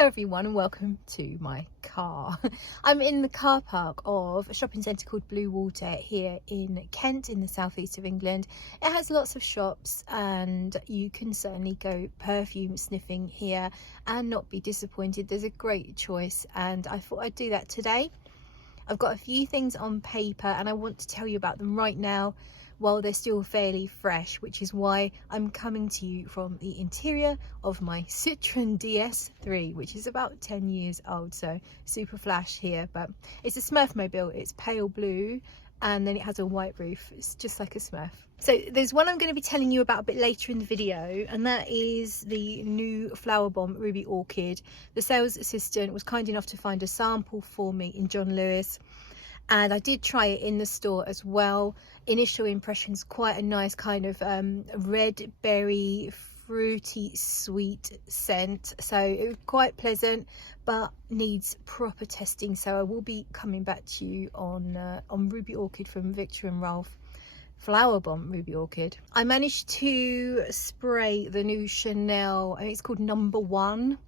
Hello everyone and welcome to my car. I'm in the car park of a shopping centre called Blue Water here in Kent in the southeast of England. It has lots of shops and you can certainly go perfume sniffing here and not be disappointed. There's a great choice and I thought I'd do that today. I've got a few things on paper and I want to tell you about them right now while they're still fairly fresh, which is why I'm coming to you from the interior of my Citroen DS3, which is about 10 years old, so super flash here, but it's a Smurf mobile. It's pale blue and then it has a white roof. It's just like a Smurf. So there's one I'm going to be telling you about a bit later in the video, and that is the new Flowerbomb Ruby Orchid. The sales assistant was kind enough to find a sample for me in John Lewis, and I did try it in the store as well. Initial impressions, quite a nice kind of red berry, fruity, sweet scent. So it was quite pleasant, but needs proper testing. So I will be coming back to you on Ruby Orchid from Viktor and Rolf. Flowerbomb Ruby Orchid. I managed to spray the new Chanel, I think it's called Number One.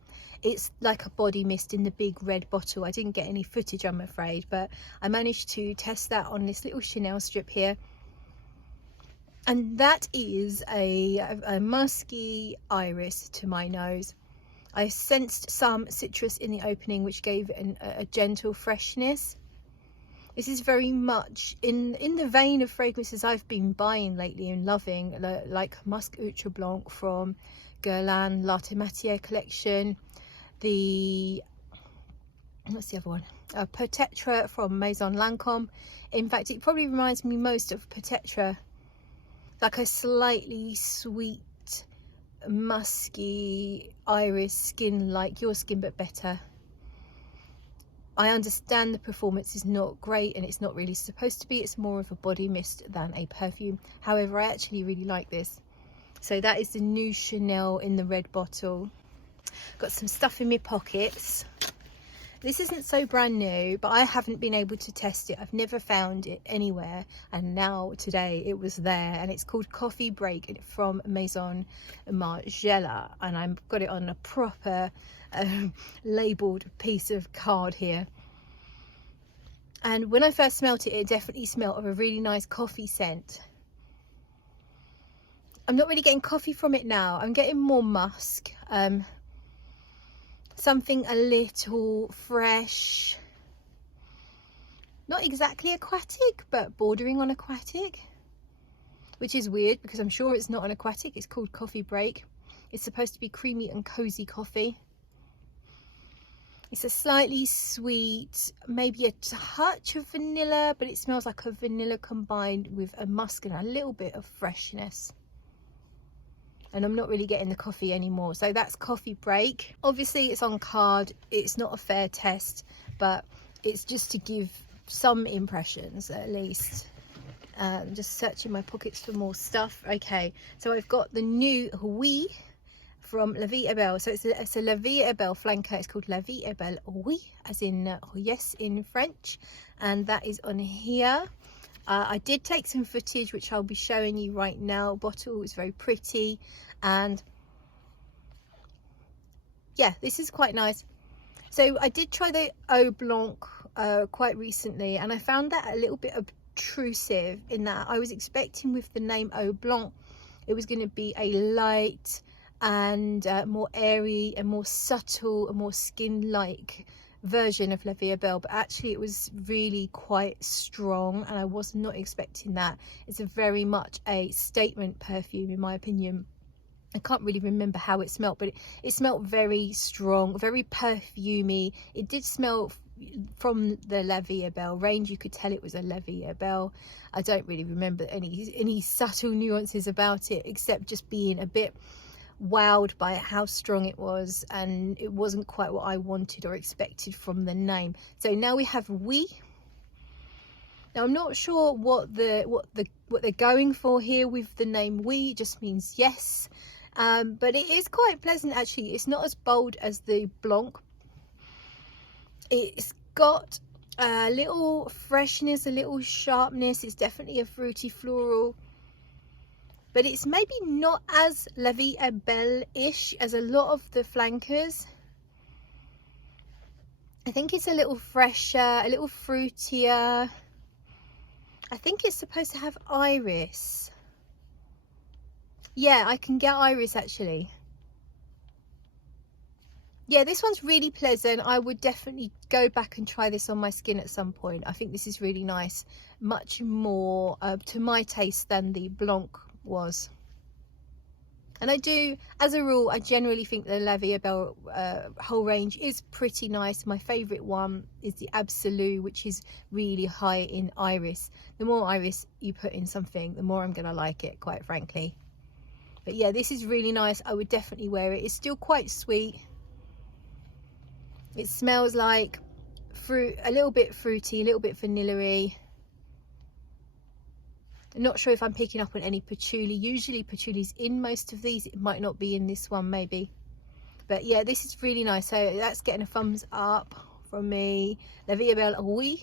It's like a body mist in the big red bottle. I didn't get any footage, I'm afraid, but I managed to test that on this little Chanel strip here. And that is a musky iris to my nose. I sensed some citrus in the opening, which gave it a gentle freshness. This is very much in the vein of fragrances I've been buying lately and loving, like Musk Ultra Blanc from Guerlain Latte Matière collection. What's the other one? Peut-être from Maison Lancome. In fact, it probably reminds me most of Peut-être, like a slightly sweet, musky iris skin, like your skin but better. I understand the performance is not great and it's not really supposed to be. It's more of a body mist than a perfume. However, I actually really like this. So that is the new Chanel in the red bottle. Got some stuff in my pockets. This isn't so brand new, but I haven't been able to test it. I've never found it anywhere, and now today it was there, and it's called Coffee Break from Maison Margiela, and I've got it on a proper labelled piece of card here. And when I first smelt it, it definitely smelled of a really nice coffee scent. I'm not really getting coffee from it now. I'm getting more musk. Something a little fresh, not exactly aquatic, but bordering on aquatic, which is weird because I'm sure it's not an aquatic. It's called Coffee Break. It's supposed to be creamy and cozy coffee. It's a slightly sweet, maybe a touch of vanilla, but it smells like a vanilla combined with a musk and a little bit of freshness. And I'm not really getting the coffee anymore. So that's Coffee Break. Obviously it's on card, it's not a fair test, but it's just to give some impressions at least. Just searching my pockets for more stuff. Okay, so I've got the new Oui from Vie Est Belle. So it's a Vie Est Belle flanker. It's called Vie Est Belle Oui, as in yes in French, and that is on here. I did take some footage which I'll be showing you right now. Bottle is very pretty, and yeah, this is quite nice. So I did try the Eau Blanc quite recently, and I found that a little bit obtrusive in that I was expecting with the name Eau Blanc it was going to be a light and more airy and more subtle and more skin-like version of La Vie Est Belle, but actually it was really quite strong and I was not expecting that. It's a very much a statement perfume in my opinion. I can't really remember how it smelled, but it smelled very strong, very perfumey. It did smell from the La Vie Est Belle range. You could tell it was a La Vie Est Belle. I don't really remember any subtle nuances about it except just being a bit wowed by how strong it was, and it wasn't quite what I wanted or expected from the name. So now we have Oui. Now I'm not sure what they're going for here with the name Oui. It just means yes, but it is quite pleasant actually. It's not as bold as the Blanc. It's got a little freshness, a little sharpness. It's definitely a fruity floral, but it's maybe not as La Vie Est Belle-ish as a lot of the flankers. I think it's a little fresher, a little fruitier. I think it's supposed to have iris. Yeah, I can get iris actually. Yeah, this one's really pleasant. I would definitely go back and try this on my skin at some point. I think this is really nice, much more to my taste than the Blanc was. And I do, as a rule, I generally think the Vie Est Belle whole range is pretty nice. My favourite one is the Absolute, which is really high in iris. The more iris you put in something, the more I'm going to like it, quite frankly. But yeah, this is really nice. I would definitely wear it. It's still quite sweet. It smells like fruit, a little bit fruity, a little bit vanilla-y. I'm not sure if I'm picking up on any patchouli. Usually patchouli's in most of these. It might not be in this one, maybe. But yeah, this is really nice. So that's getting a thumbs up from me. La Vie Est Belle Oui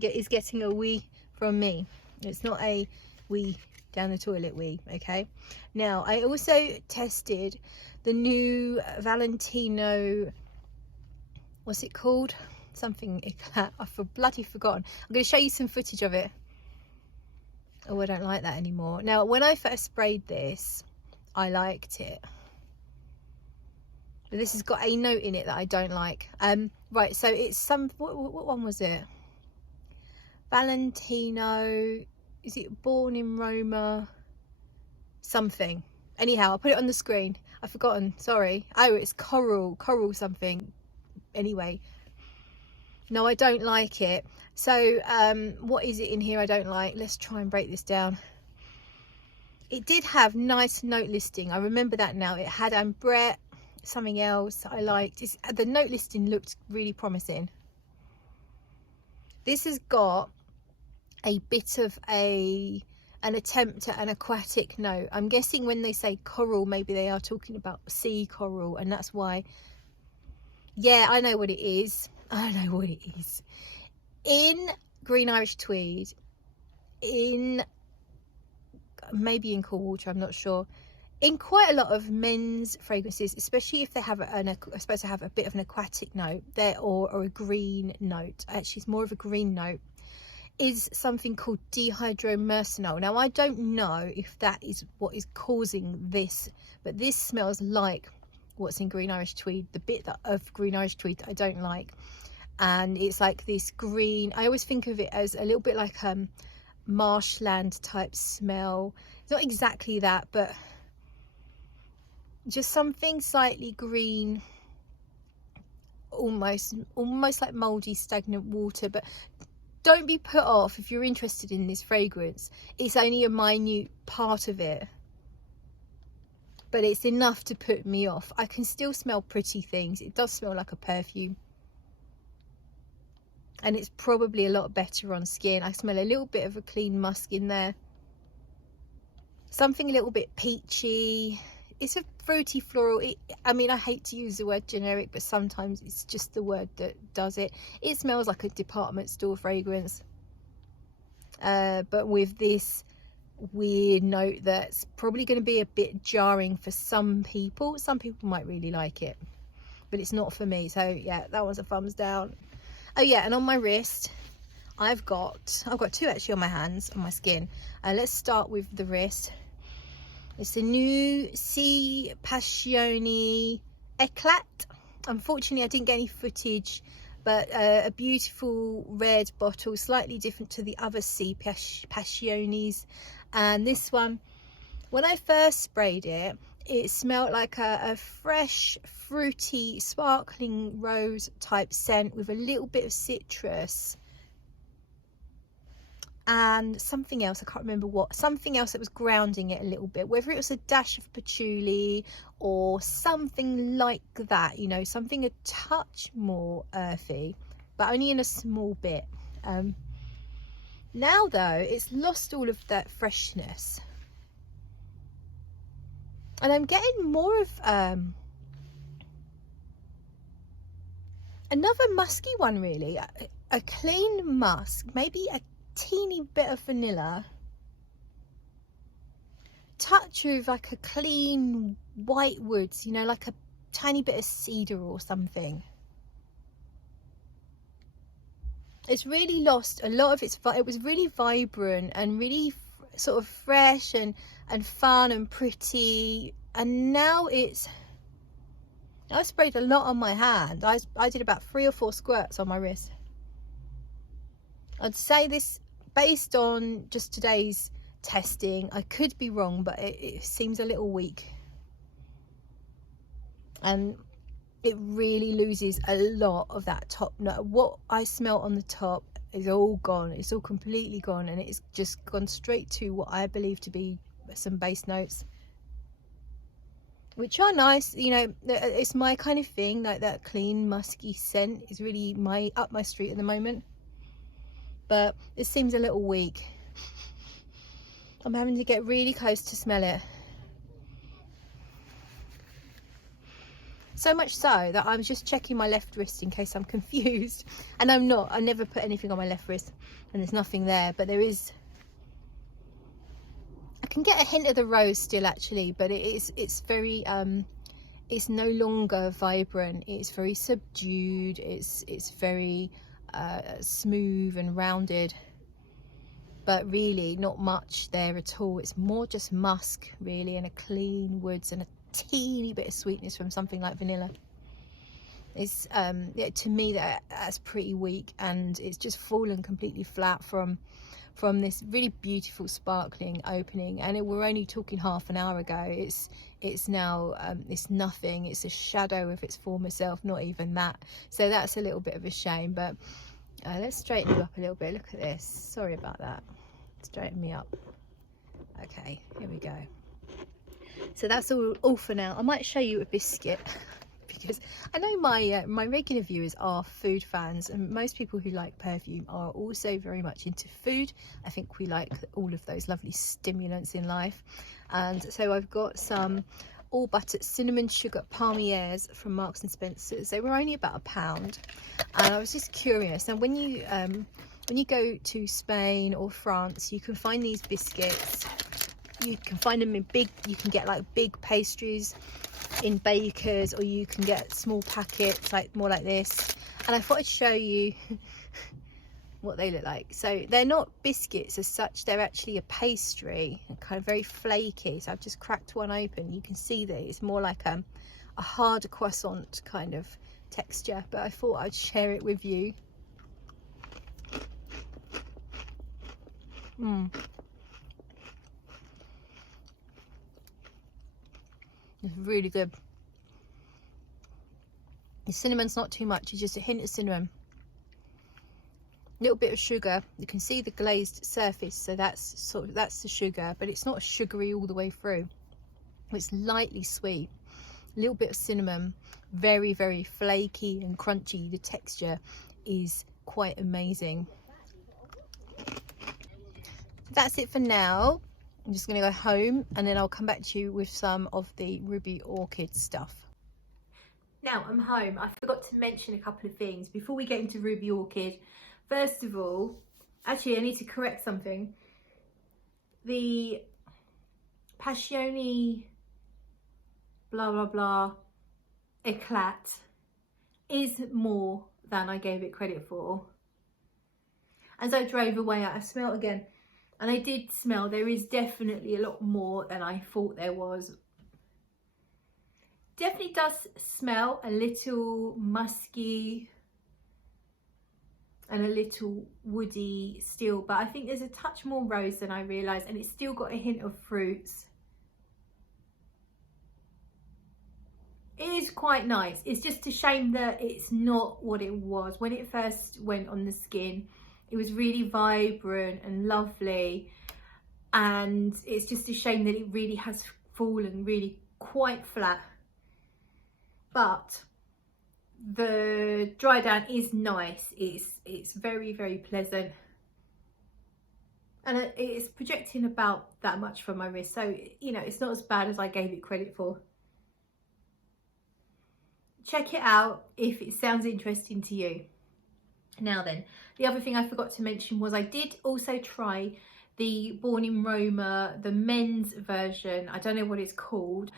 is getting a oui from me. It's not a wee down the toilet wee, okay? Now, I also tested the new Valentino, what's it called? Something Eclat. I've bloody forgotten. I'm going to show you some footage of it. Oh, I don't like that anymore. Now, when I first sprayed this, I liked it. But this has got a note in it that I don't like. Right, so it's some, what one was it? Valentino, is it Born in Roma? Something. Anyhow, I'll put it on the screen. I've forgotten, sorry. Oh, it's coral something. Anyway, no, I don't like it. So what is it in here I don't like? Let's try and break this down. It did have nice note listing. I remember that now. It had Ambree, something else I liked. The note listing looked really promising. This has got a bit of an attempt at an aquatic note. I'm guessing when they say coral, maybe they are talking about sea coral, and that's why. Yeah, I know what it is. I know what it is. In green Irish tweed, in maybe in cool water, I'm not sure. In quite a lot of men's fragrances, especially if they have supposed to have a bit of an aquatic note there, or a green note. Actually, it's more of a green note. Is something called dihydromercenol. Now, I don't know if that is what is causing this, but this smells like what's in green Irish tweed, the bit of green Irish tweed that I don't like. And it's like this green, I always think of it as a little bit like marshland type smell. It's not exactly that, but just something slightly green, almost like moldy stagnant water. But don't be put off if you're interested in this fragrance. It's only a minute part of it, but it's enough to put me off. I can still smell pretty things. It does smell like a perfume, and it's probably a lot better on skin. I smell a little bit of a clean musk in there, something a little bit peachy. It's a fruity floral. I mean, I hate to use the word generic, but sometimes it's just the word that does it. It smells like a department store fragrance, but with this weird note that's probably going to be a bit jarring for some people. Some people might really like it, but it's not for me. So yeah, that was a thumbs down. Oh yeah, and on my wrist, I've got two actually on my hands, on my skin. Let's start with the wrist. It's the new Passione Eclat. Unfortunately, I didn't get any footage, but a beautiful red bottle, slightly different to the other Passiones. And this one, when I first sprayed it, it smelled like a fresh, fruity, sparkling rose type scent with a little bit of citrus. And something else, I can't remember what, something else that was grounding it a little bit, whether it was a dash of patchouli or something like that, you know, something a touch more earthy, but only in a small bit. Now though, it's lost all of that freshness, and I'm getting more of another musky one, really, a clean musk, maybe a teeny bit of vanilla, touch of like a clean white woods, you know, like a tiny bit of cedar or something. it's really lost a lot of its, it was really vibrant and really sort of fresh and fun and pretty, and now it's, I sprayed a lot on my hand. I did about 3 or 4 squirts on my wrist. I'd say this based on just today's testing. I could be wrong, but it seems a little weak, and it really loses a lot of that top note. What I smell on the top is all gone. It's all completely gone, and it's just gone straight to what I believe to be some base notes, which are nice. You know, it's my kind of thing. Like that clean musky scent is really up my street at the moment, but it seems a little weak. I'm having to get really close to smell it. So much so that I'm just checking my left wrist in case I'm confused, and I'm not. I never put anything on my left wrist, and there's nothing there, but there is, I can get a hint of the rose still actually, but it's very it's no longer vibrant. It's very subdued. It's very smooth and rounded, but really not much there at all. It's more just musk really, and a clean woods and a teeny bit of sweetness from something like vanilla. It's yeah, to me that's pretty weak, and it's just fallen completely flat from this really beautiful sparkling opening, and we're only talking half an hour ago. It's now it's nothing. It's a shadow of its former self, not even that. So that's a little bit of a shame, but let's straighten you up a little bit. Look at this. Sorry about that. Straighten me up. Okay, here we go. So that's all for now. I might show you a biscuit because I know my regular viewers are food fans, and most people who like perfume are also very much into food. I think we like all of those lovely stimulants in life, and so I've got some all buttered cinnamon sugar Palmiers from Marks and Spencer's. They were only about £1, and I was just curious. And when you go to Spain or France, you can find these biscuits. You can find them in big, you can get like big pastries in bakers, or you can get small packets like more like this. And I thought I'd show you what they look like. So they're not biscuits as such, they're actually a pastry, kind of very flaky. So I've just cracked one open. You can see that it's more like a hard croissant kind of texture, but I thought I'd share it with you. It's really good. The cinnamon's not too much, it's just a hint of cinnamon. A little bit of sugar. You can see the glazed surface, so that's the sugar, but it's not sugary all the way through. It's lightly sweet. A little bit of cinnamon, very, very flaky and crunchy. The texture is quite amazing. That's it for now. I'm just going to go home, and then I'll come back to you with some of the Ruby Orchid stuff. Now I'm home. I forgot to mention a couple of things before we get into Ruby Orchid. First of all, actually I need to correct something. The Passione blah blah blah Eclat is more than I gave it credit for. As I drove away, I smelled again. And I did smell, there is definitely a lot more than I thought there was. Definitely does smell a little musky and a little woody still, but I think there's a touch more rose than I realised, and it's still got a hint of fruits. It is quite nice. It's just a shame that it's not what it was. When it first went on the skin, it was really vibrant and lovely, and it's just a shame that it really has fallen really quite flat. But the dry down is nice. It's very, very pleasant, and it's projecting about that much from my wrist, so you know, it's not as bad as I gave it credit for. Check it out if it sounds interesting to you. Now then, the other thing I forgot to mention was I did also try the Born in Roma, the men's version. I don't know what it's called.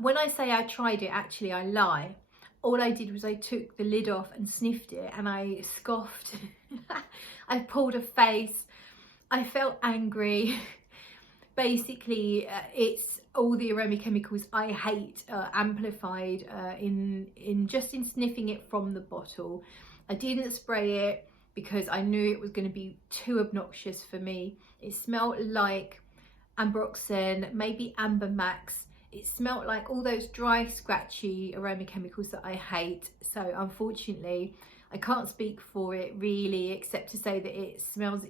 When I say I tried it, actually I lie. all I did was I took the lid off and sniffed it, and I scoffed. I pulled a face. I felt angry. Basically, it's all the aroma chemicals I hate amplified in sniffing it from the bottle. I didn't spray it because I knew it was going to be too obnoxious for me. It smelled like ambroxan, maybe amber max. It smelled like all those dry, scratchy aroma chemicals that I hate. So unfortunately, I can't speak for it really, except to say that it smells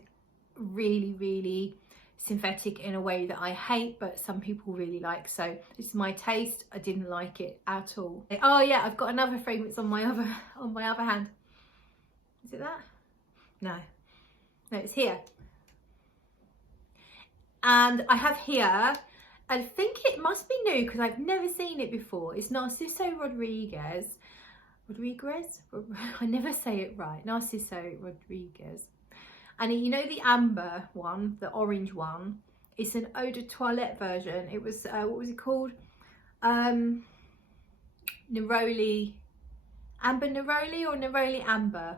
really, really synthetic in a way that I hate, but some people really like. So this is my taste. I didn't like it at all. Oh yeah, I've got another fragrance on my other hand. Is it that? No, it's here. And I have here, I think it must be new because I've never seen it before. It's Narciso Rodriguez. I never say it right. Narciso Rodriguez. And you know the amber one, the orange one, it's an eau de toilette version. It was, what was it called? Neroli, Amber Neroli or Neroli Amber.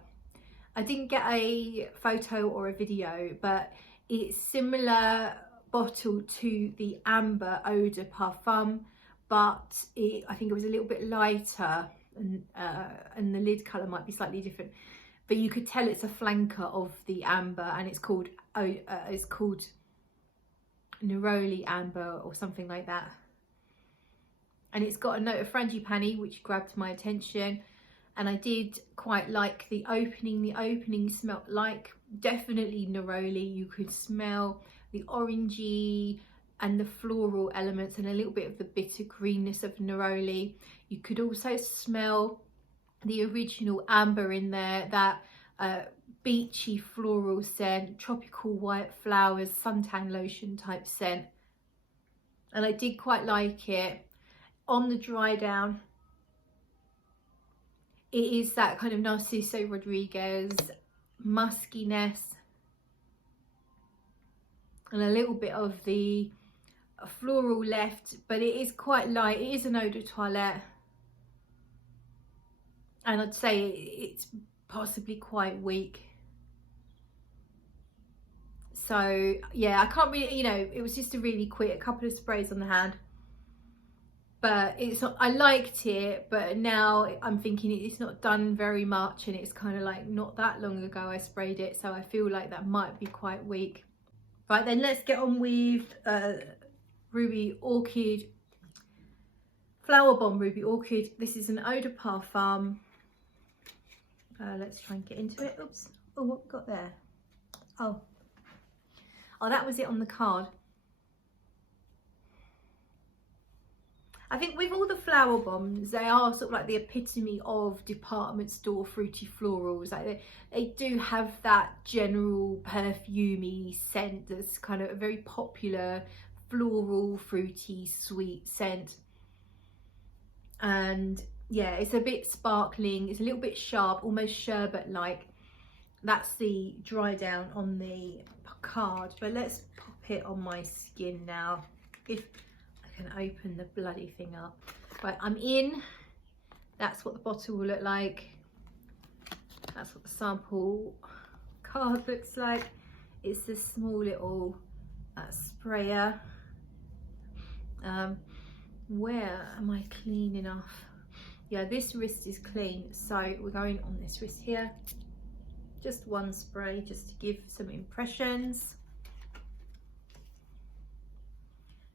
I didn't get a photo or a video, but it's similar bottle to the Amber Eau de Parfum, but I think it was a little bit lighter, and the lid colour might be slightly different. But you could tell it's a flanker of the amber, and it's called Neroli Amber or something like that. And it's got a note of frangipani, which grabbed my attention, and I did quite like the opening. The opening smelled like definitely Neroli. You could smell the orangey and the floral elements and a little bit of the bitter greenness of Neroli. You could also smell the original amber in there, that beachy floral scent, tropical white flowers, suntan lotion type scent. And I did quite like it. On the dry down, it is that kind of Narciso Rodriguez muskiness and a little bit of the floral left, but it is quite light. It is an eau de toilette, and I'd say it's possibly quite weak. So yeah, I can't really, it was just a really quick couple of sprays on the hand, but it's not, I liked it, but now I'm thinking it's not done very much, and it's kind of like not that long ago I sprayed it, so I feel like that might be quite weak. Right, then let's get on with Ruby Orchid, Flowerbomb Ruby Orchid. This is an eau de parfum. Let's try and get into it. Oops. Oh, what we got there? Oh, that was it on the card. I think with all the flower bombs, they are sort of like the epitome of department store fruity florals. Like they do have that general perfumey scent that's kind of a very popular floral, fruity, sweet scent. And yeah, it's a bit sparkling, it's a little bit sharp, almost sherbet-like. That's the dry down on the card, but let's pop it on my skin now, if I can open the bloody thing up. Right, I'm in. That's what the bottle will look like. That's what the sample card looks like. It's this small little sprayer. Where am I clean enough? Yeah, this wrist is clean, so we're going on this wrist here. Just one spray, just to give some impressions.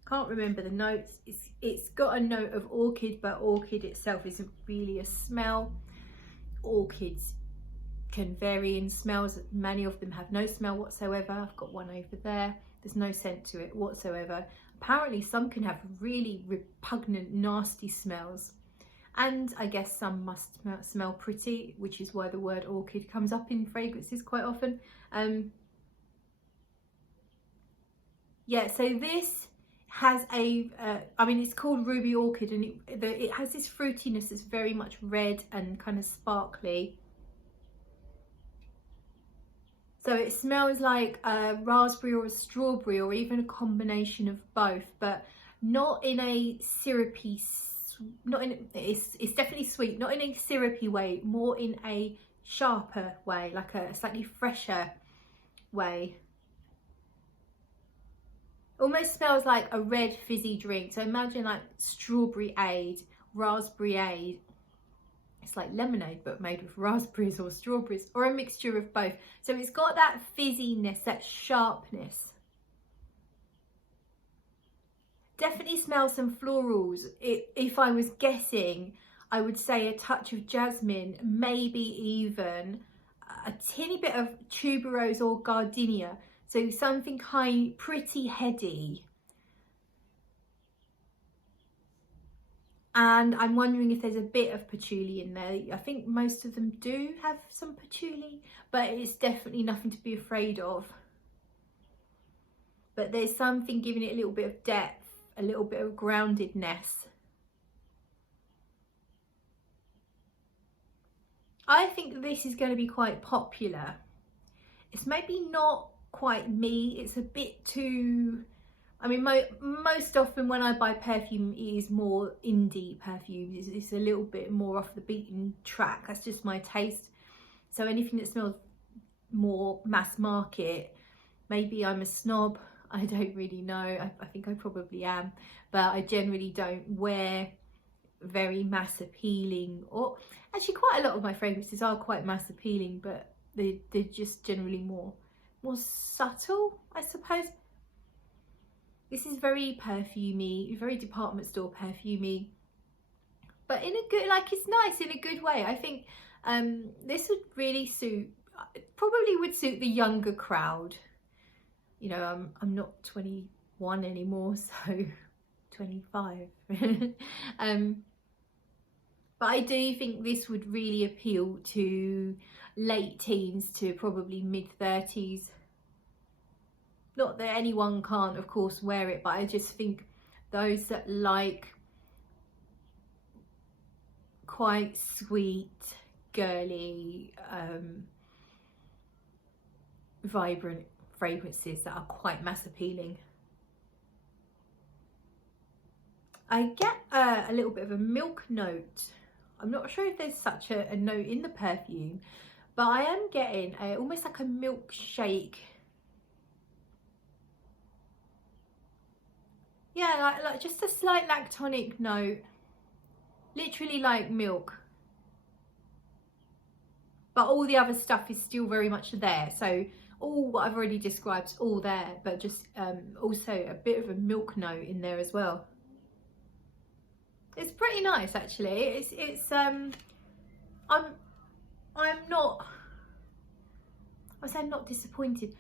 Can't remember the notes. It's got a note of orchid, but orchid itself isn't really a smell. Orchids can vary in smells. Many of them have no smell whatsoever. I've got one over there. There's no scent to it whatsoever. Apparently some can have really repugnant, nasty smells. And I guess some must smell pretty, which is why the word orchid comes up in fragrances quite often. Yeah, so this has a, I mean, it's called Ruby Orchid, and it has this fruitiness that's very much red and kind of sparkly. So it smells like a raspberry or a strawberry, or even a combination of both, but not in a syrupy, not in, it's definitely sweet, not in a syrupy way, more in a sharper way, like a slightly fresher way. Almost smells like a red fizzy drink. So imagine like strawberry aid, raspberry aid. It's like lemonade but made with raspberries or strawberries, or a mixture of both. So it's got that fizziness, that sharpness. Definitely smell some florals. If I was guessing, I would say a touch of jasmine, maybe even a teeny bit of tuberose or gardenia. So something kind, pretty heady. And I'm wondering if there's a bit of patchouli in there. I think most of them do have some patchouli, but it's definitely nothing to be afraid of. But there's something giving it a little bit of depth, a little bit of groundedness. I think this is going to be quite popular. It's maybe not quite me. It's a bit too, I mean, most often when I buy perfume, it is more indie perfumes. It's a little bit more off the beaten track. That's just my taste. So anything that smells more mass market, maybe I'm a snob. I don't really know. I think I probably am. But I generally don't wear very mass appealing, or actually quite a lot of my fragrances are quite mass appealing, but they're just generally more subtle, I suppose. This is very perfumey, very department store perfumey, but in a good, like, it's nice in a good way. I think this would really suit, probably would suit the younger crowd. You know, I'm not 21 anymore, so 25. But I do think this would really appeal to late teens to probably mid-30s. Not that anyone can't, of course, wear it, but I just think those that like quite sweet, girly, vibrant fragrances that are quite mass appealing. I get a little bit of a milk note. I'm not sure if there's such a note in the perfume, but I am getting almost like a milkshake. Yeah, like just a slight lactonic note, literally like milk. But all the other stuff is still very much there. So all what I've already described is all there, but just also a bit of a milk note in there as well. It's pretty nice, actually. I'm not, I say I'm not disappointed.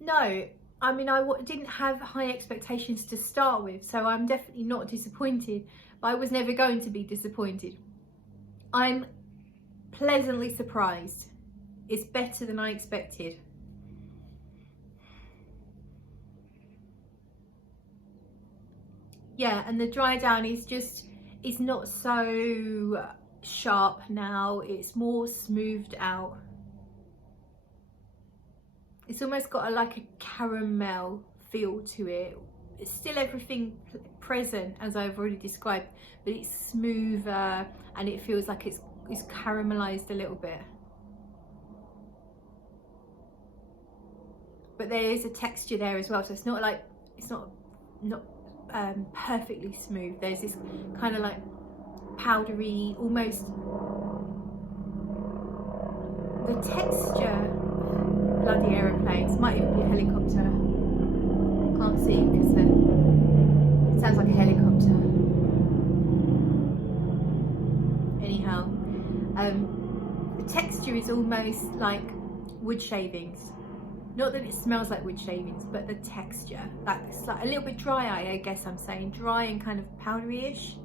No, I mean, I didn't have high expectations to start with, so I'm definitely not disappointed, but I was never going to be disappointed. I'm pleasantly surprised. It's better than I expected. Yeah, and the dry down is just, it's not so sharp now. It's more smoothed out. It's almost got like a caramel feel to it. It's still everything present as I've already described, but it's smoother and it feels like it's caramelized a little bit. But there is a texture there as well, so it's not like, it's not perfectly smooth. There's this kind of like powdery, almost, the texture, bloody aeroplanes, might even be a helicopter. Can't see because it sounds like a helicopter. Anyhow, the texture is almost like wood shavings. Not that it smells like wood shavings, but the texture, that's like a little bit dry, I guess I'm saying, dry and kind of powdery-ish,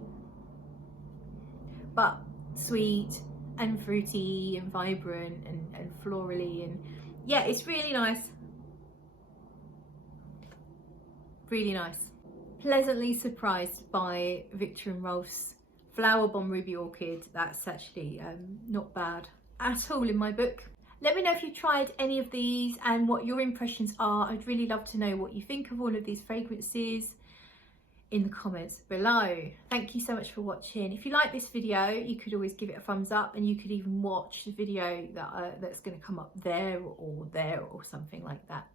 but sweet and fruity and vibrant and florally, and yeah, it's really nice. Really nice. Pleasantly surprised by Viktor and Rolf's Flowerbomb Ruby Orchid. That's actually not bad at all in my book. Let me know if you tried any of these and what your impressions are. I'd really love to know what you think of all of these fragrances. in the comments below. Thank you so much for watching. If you like this video, you could always give it a thumbs up, and you could even watch the video that that's going to come up there or something like that.